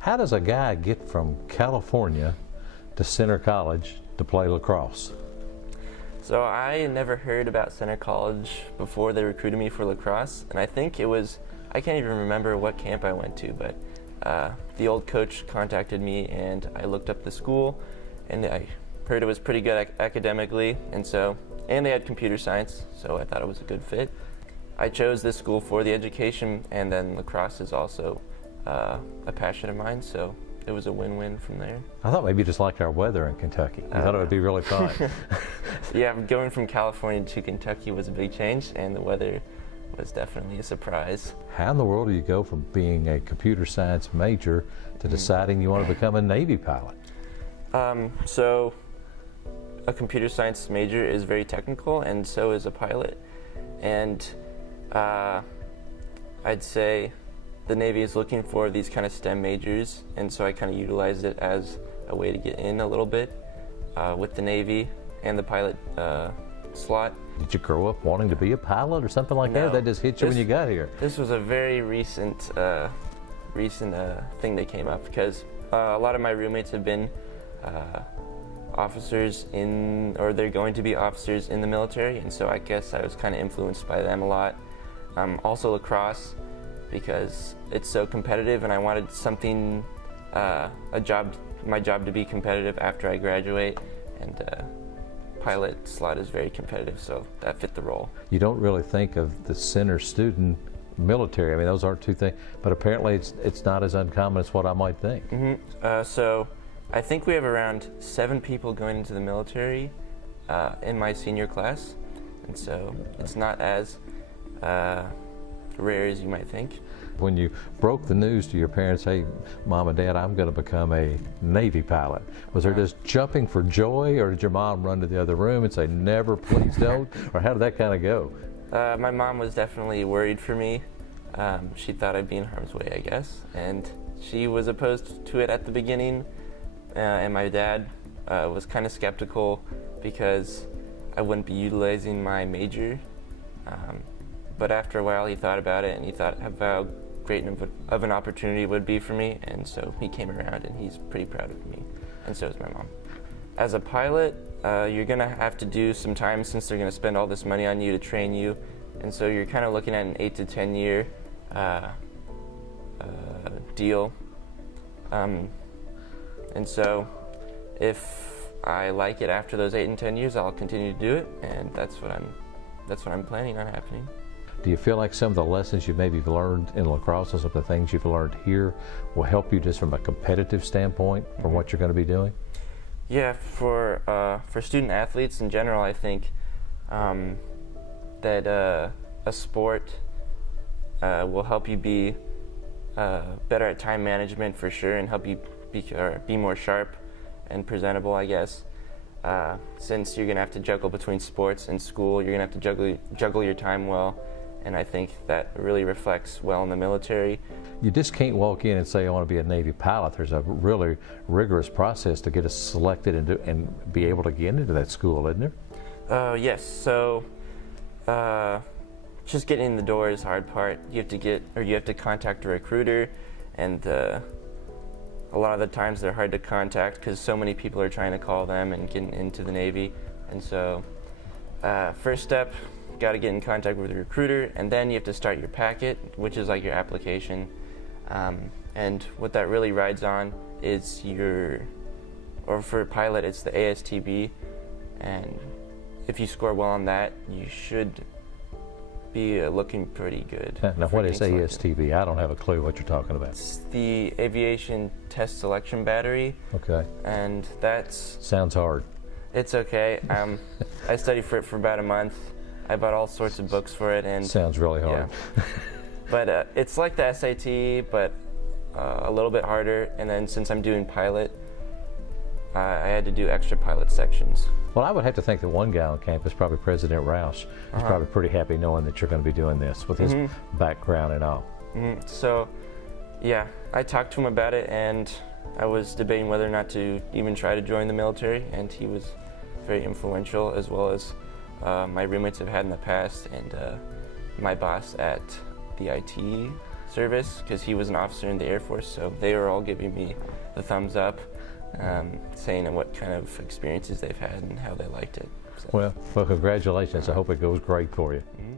How does a guy get from California to Center College to play lacrosse? So I never heard about Center College before they recruited me for lacrosse, and I think it was, I can't even remember what camp I went to, but the old coach contacted me and I looked up the school and I heard it was pretty good academically, and they had computer science, so I thought it was a good fit. I chose this school for the education, and then lacrosse is also a passion of mine, so it was a win-win from there. I thought maybe you just liked our weather in Kentucky. I thought it would be really fun. Yeah, going from California to Kentucky was a big change, and the weather was definitely a surprise. How in the world do you go from being a computer science major to deciding you want to become a Navy pilot? So a computer science major is very technical, and so is a pilot. And I'd say the Navy is looking for these kind of STEM majors, and so I kind of utilized it as a way to get in a little bit with the Navy and the pilot slot. Did you grow up wanting to be a pilot or something like that? That just hit you when you got here? This was a very recent thing that came up, because a lot of my roommates have been officers or they're going to be officers in the military, and so I guess I was kind of influenced by them a lot. Also lacrosse, because it's so competitive, and I wanted something, my job to be competitive after I graduate, and pilot slot is very competitive, so that fit the role. You don't really think of the center student military. I mean, those aren't two things, but apparently it's not as uncommon as what I might think. So I think we have around 7 people going into the military in my senior class, and so it's not as rare as you might think. When you broke the news to your parents, hey, Mom and Dad, I'm going to become a Navy pilot, was there just jumping for joy, or did your mom run to the other room and say, never, please don't? Or how did that kind of go? My mom was definitely worried for me. She thought I'd be in harm's way, I guess, and she was opposed to it at the beginning, and my dad was kind of skeptical because I wouldn't be utilizing my major. But after a while he thought about it, and he thought how great of an opportunity it would be for me, and so he came around, and he's pretty proud of me, and so is my mom. As a pilot, you're going to have to do some time, since they're going to spend all this money on you to train you, and so you're kind of looking at an 8 to 10 year deal. And so if I like it after those 8 and 10 years, I'll continue to do it, and that's what I'm planning on happening. Do you feel like some of the lessons you maybe learned in lacrosse and some of the things you've learned here will help you just from a competitive standpoint from what you're going to be doing? Yeah, for student athletes in general, I think that a sport will help you be better at time management for sure, and help you be more sharp and presentable, I guess. Since you're going to have to juggle between sports and school, you're going to have to juggle your time well, and I think that really reflects well in the military. You just can't walk in and say, I want to be a Navy pilot. There's a really rigorous process to get us selected and be able to get into that school, isn't there? Yes, so just getting in the door is the hard part. You have to contact a recruiter, and a lot of the times they're hard to contact because so many people are trying to call them and get into the Navy. And so first step, got to get in contact with the recruiter, and then you have to start your packet, which is like your application. And what that really rides on is for a pilot, it's the ASTB, and if you score well on that, you should be looking pretty good. Now what is ASTB? I don't have a clue what you're talking about. It's the Aviation Test Selection Battery. Okay. And that's... Sounds hard. It's okay. I studied for it for about a month. I bought all sorts of books for it, and... Sounds really hard. Yeah. But it's like the SAT, but a little bit harder, and then since I'm doing pilot, I had to do extra pilot sections. Well, I would have to think that one guy on campus, probably President Roush, is probably pretty happy knowing that you're going to be doing this with his background and all. So, yeah, I talked to him about it, and I was debating whether or not to even try to join the military, and he was very influential, as well as my roommates have had in the past, and my boss at the IT service because he was an officer in the Air Force, so they were all giving me the thumbs up, saying what kind of experiences they've had and how they liked it. So. Well, congratulations. I hope it goes great for you. Mm-hmm.